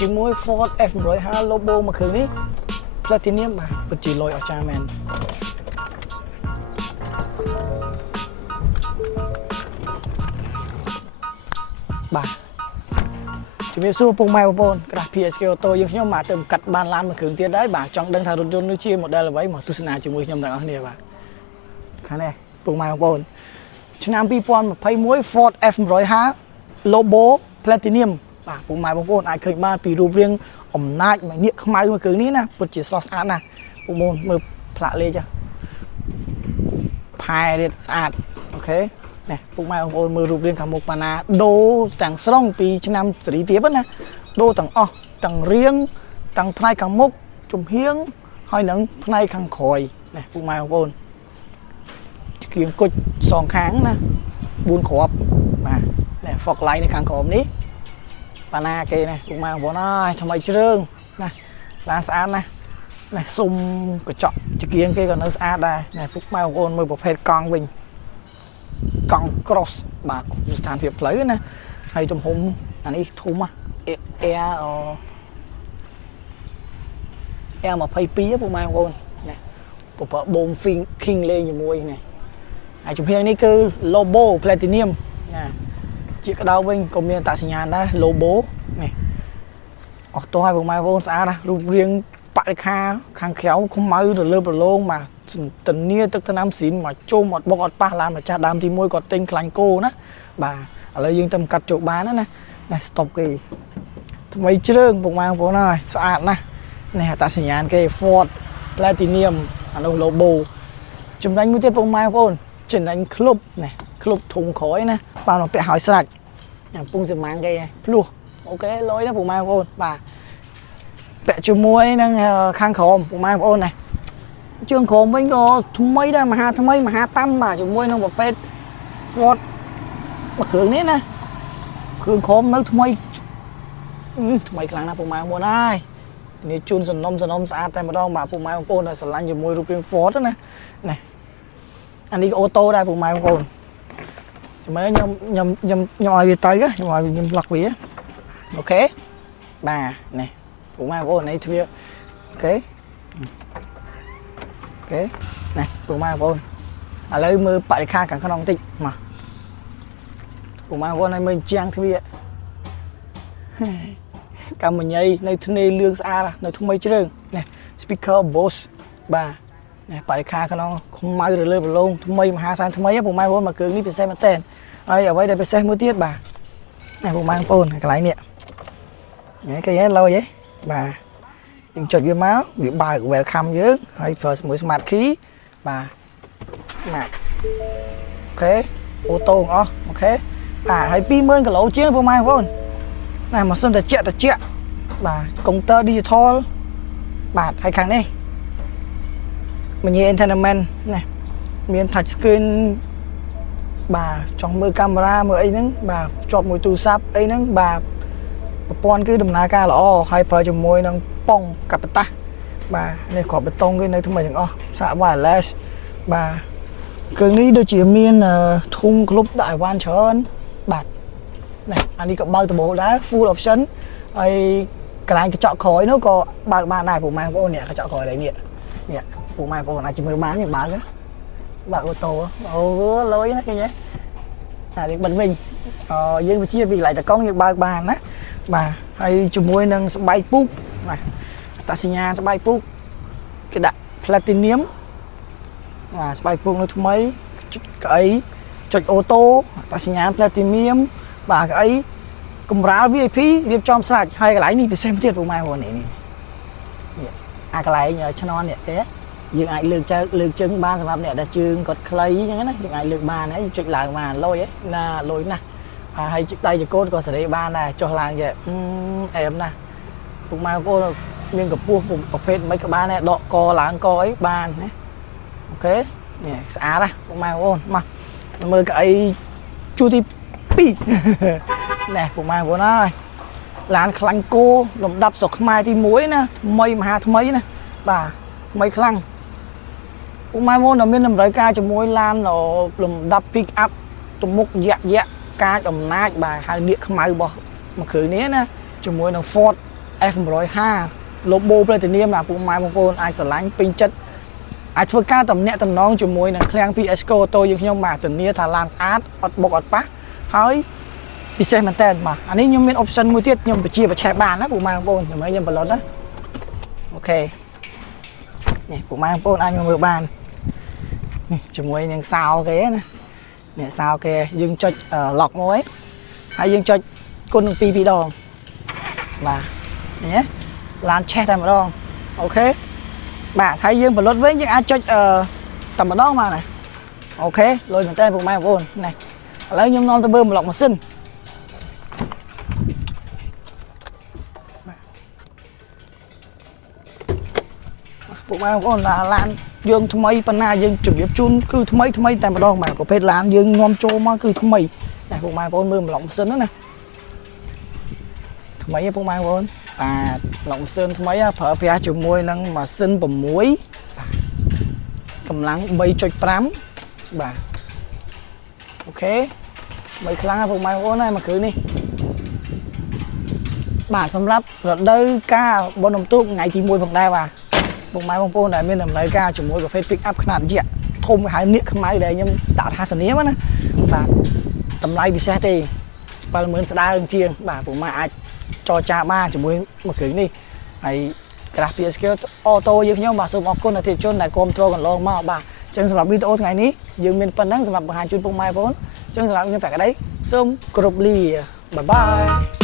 ជាមួយ Ford F150 Lobo មួយគ្រឿងនេះ Platinum បាទពិតជាលយអស្ចារ្យមែនបាទជំរាបសួរពុកម៉ែបងប្អូនក្រាស់ PSK Auto យើងខ្ញុំមកទៅកាត់បានឡានមួយគ្រឿងទៀតដែរបាទចង់ដឹងថារថយន្តនេះជា model អ្វីមកទស្សនាជាមួយខ្ញុំទាំងអស់គ្នាបាទខាងនេះពុកម៉ែបងប្អូនឆ្នាំ2021 Ford F150 Lobo Platinum បាទពុកម៉ែបងប្អូនអាចឃើញបានពីរូបរាងអំណាចមួយនៀកខ្មៅមួយគ្រឿងនេះណាពិតជាស្រស់ស្អាតណាស់ពុកម៉ែមើលផ្លាកលេខផែរៀបស្អាតអូខេនេះពុកម៉ែបងប្អូនមើលរូបរាងខាងមុខប៉ាណាដូរទាំងស្រុងពីឆ្នាំសេរីទៀតណាដូរទាំងអស់ទាំងរាងទាំងផ្នែកខាងមុខជំហៀងហើយនឹងផ្នែកខាងក្រោយនេះពុកម៉ែបងប្អូនគៀងគុជសងខាងណា4គ្រាប់បាទនេះ fog light នៅខាងក្រោមនេះប៉ាណាគេណាពុកម៉ែបងប្អូនអើយថ្មីជ្រើងណាឡានស្អាតណានេះសុំកញ្ចក់ចង្គៀងគេក៏នៅស្អាតដែរនេះពុកម៉ែបងប្អូនមើលប្រភេទកង់វិញកង់ cross បាទស្ថានភាពផ្លូវណាហើយទំហំអានេះធំណា Air 22ពុកម៉ែបងប្អូននេះពពកបូម King លេងជាមួយនេះហើយជំហាននេះគឺ Lobo Platinum ណាជាក្តៅវិញក៏មានតាសញ្ញាណដែរ Lobo នេះអស់តោះឲ្យពុកម៉ែបងប្អូនស្អាតណារូបរាងបរិខាខាងក្រៅខ្មៅរលើប្រឡងបាទធានាទឹកថ្នាំស៊ីនមកជុំអត់បុកអត់ប៉ះឡានម្ចាស់ដើមទី1គាត់ទិញខ្លាញ់គោណាបាទឥឡូវយើងទៅកាត់ជោគបានណា stop គេថ្មីជ្រើងពុកម៉ែបងប្អូនហើយស្អាតណាស់នេះតាសញ្ញាណគេ Ford Platinum អានោះ Lobo ចំណេញមួយទៀតពុកម៉ែបងប្អូនចំណេញក្លុបនេះក្លុបធុងក្រោយណាបានមកពាក់ហើយស្រាច់ពងសម្ាំងគេភ្លោះអូខេលុយណាពុកម៉ែបងប្អូនបាទពាក់ជាមួយនឹងខាងក្រោមពុកម៉ែបងប្អូនណាជើងក្រោមវិញក៏ថ្មីដែរមហាថ្មីមហាតាន់បាទជាមួយនឹងប្រភេទ Ford មួយគ្រឿងនេះណាគ្រឿងក្រោមនៅថ្មីខ្លាំងណាស់ពុកម៉ែបងប្អូនហើយនេះជូនសំណុំស្អាតតែម្ដងបាទពុកម៉ែបងប្អូនដែលស្រឡាញ់ជាមួយរូបរាង Ford ណានេះអានេះអូតូដែរពុកម៉ែបងប្អូនចាំមើលខ្ញុំឲ្យវាទៅខ្ញុំឲ្យខ្ញុំឡុកវាអូខេបាទនេះពុកម៉ែបងប្អូននេះទ្វាអូខេនេះពុកម៉ែបងប្អូនឥឡូវមើលបរិខាខាងក្នុងបន្តិចមកពុកម៉ែបងប្អូនឲ្យមើលជាងទ្វាកម្មញ័យនៅធ្នេលឿងស្អាតនៅថ្មីជ្រើងនេះ speaker Bose បាទនេះបរិខាក្នុងខ្មៅរលើប្រឡងថ្មីមហាសានថ្មីពុកម៉ែបងប្អូនមកគ្រឿងនេះពិសេសមែនតើហើយអ្វីដែលពិសេសមួយទៀតបាទនេះពុកម៉ែបងប្អូនកន្លែងនេះនេះគេឡយហ៎បាទយើងចុចវាមកវាបើក welcome យើងហើយប្រើជាមួយ smart key បាទ smart អូខេអូតូអស់អូខេបាទហើយ 20000 គីឡូជាងពុកម៉ែបងប្អូនណាម៉ាស៊ីនត្រជាក់បាទកុងទ័រ digital បាទហើយខាងនេះមញ៉េ entertainment ណាមាន touch screen បាទចង់មើលកាមេរ៉ាមើលអីហ្នឹងបាទជាប់មួយទូរស័ព្ទអីហ្នឹងបាទប្រព័ន្ធគឺដំណើរការល្អហើយប្រើជាមួយនឹងប៉ុងកាប៉តាស់បាទនេះគ្រាប់បេតុងគេនៅថ្មីទាំងអស់សាក wireless បាទគ្រឿងនេះដូចជាមានធុងក្លុបដាក់អីវ៉ាន់ច្រើនបាទនេះអានេះក៏បើកដបូលដែរ full option ហើយកន្លែងកញ្ចក់ក្រោយនោះក៏បើកបានដែរពុកម៉ែបងប្អូននេះកញ្ចក់ក្រោយនេះពុកម៉ែបងប្អូនអាចមើលបានទេបើកអូតូអូលុយណាឃើញទេអានេះបិទវិញយើងវិជាពីកន្លែងតកង់យើងបើកបានណាបាទហើយជាមួយនឹងស្បែកពូកបាទអត្តសញ្ញាណស្បែកពូកគេដាក់ Platinum បាទស្បែកពូកនៅថ្មីក្អីចុចអូតូអត្តសញ្ញាណ Platinum បាទក្អីកម្រាល VIP រៀបចំស្រេចហើយកន្លែងនេះពិសេសទៀតពុកម៉ែបងប្អូននេះអាកន្លែងឆ្នន់នេះទេយើងអាចលើកជើងបានសម្រាប់អ្នកដែលជើងគាត់ខ្លីអញ្ចឹងណាយើងអាចលើកបានហើយចុចឡើងបានលុយណាលុយណាស់ហើយដៃចកូនក៏សេរីបានដែរចុះឡើងចេះអែមណាស់ពុកម៉ែបងប្អូនមានកម្ពស់ប្រភេទមិនក៏បានដែរដកកឡើងកអីបានណាអូខេនេះស្អាតណាពុកម៉ែបងប្អូនមកមើលកៅអីជួរទី2ណែពុកម៉ែបងប្អូនហើយឡានខ្លាញ់គោលំដាប់ស្រុកខ្មែរទី1ណាថ្មីមហាថ្មីណាបាទថ្មីខ្លាំងពុកម៉ែបងប្អូនដែលមានតម្រូវការជាមួយឡានលំដាប់ pick up ទំមុខយក្សកាចអំណាចបាទហៅនៀកខ្មៅរបស់មួយគ្រឿងនេះណាជាមួយនឹង Ford F105 logo platinum ណាពួកម៉ែបងប្អូនអាចស្រឡាញ់ពេញចិត្តអាចធ្វើការតំណាក់តំណងជាមួយនឹងឃ្លាំង PSco អូតូយើងខ្ញុំបាទធានាថាឡានស្អាតអត់បុកអត់ប៉ះហើយពិសេសមែនតើបាទអានេះខ្ញុំមាន option មួយទៀតខ្ញុំបញ្ជាប្រឆេះបានណាពួកម៉ែបងប្អូនដើម្បីខ្ញុំបន្លត់ណាអូខេនេះពួកម៉ែបងប្អូនអាចមកមើលបាននេះជាមួយនឹងសោគេណានេះសោគេយើងចុច lock មួយហើយយើងចុចគុណនឹង2ដងបាទនេះឡានឆេះតែម្ដងអូខេបាទហើយយើងបន្លត់វិញយើងអាចចុចតែម្ដងបាទណាអូខេលុយមែនតើពួកម៉ែបងប្អូននេះឥឡូវខ្ញុំនាំទៅមើលប្លុកម៉ាស៊ីនពួកម៉ែបងប្អូនឡានយើងថ្មីប៉ុណ្ណាយើងជម្រាបជូនគឺថ្មីតែម្ដងបាទប្រភេទឡានយើងនាំចូលមកគឺថ្មីនេះពួកម៉ែបងប្អូនមើលប្លុកម៉ាស៊ីនណាថ្មីឯងពួកម៉ែបងប្អូនបាទប្លុកម៉ាស៊ីនថ្មីប្រើប្រាស់ជាមួយនឹងម៉ាស៊ីន6កម្លាំង 3.5 បាទអូខេបីខ្លាំងពួកម៉ែបងប្អូនហើយមកគ្រឿងនេះបាទសម្រាប់រដូវកាលបុណ្យរំទូកថ្ងៃទី1ផងដែរបាទពុកម៉ែបងប្អូនដែលមានដំណើរការជាមួយប្រភេទ pick up ខ្នាតយក្សធំហើយនៀកខ្មៅដែលខ្ញុំដាក់ថាសនាមណាបាទតម្លៃពិសេសទេ70000ស្ដើងជាងបាទពុកម៉ែអាចចរចាបានជាមួយមួយគ្រឿងនេះហើយក្រាស់ PSco អូតូយើងខ្ញុំបាទសូមអរគុណអតិថិជនដែលគ្រប់គ្រងកន្លងមកបាទអញ្ចឹងសម្រាប់វីដេអូថ្ងៃនេះយើងមានប៉ុណ្ណឹងសម្រាប់បង្ហាញជូនពុកម៉ែបងប្អូនអញ្ចឹងសម្រាប់ខ្ញុំប្រកាសដីសូមគោរពលាបាយបាយ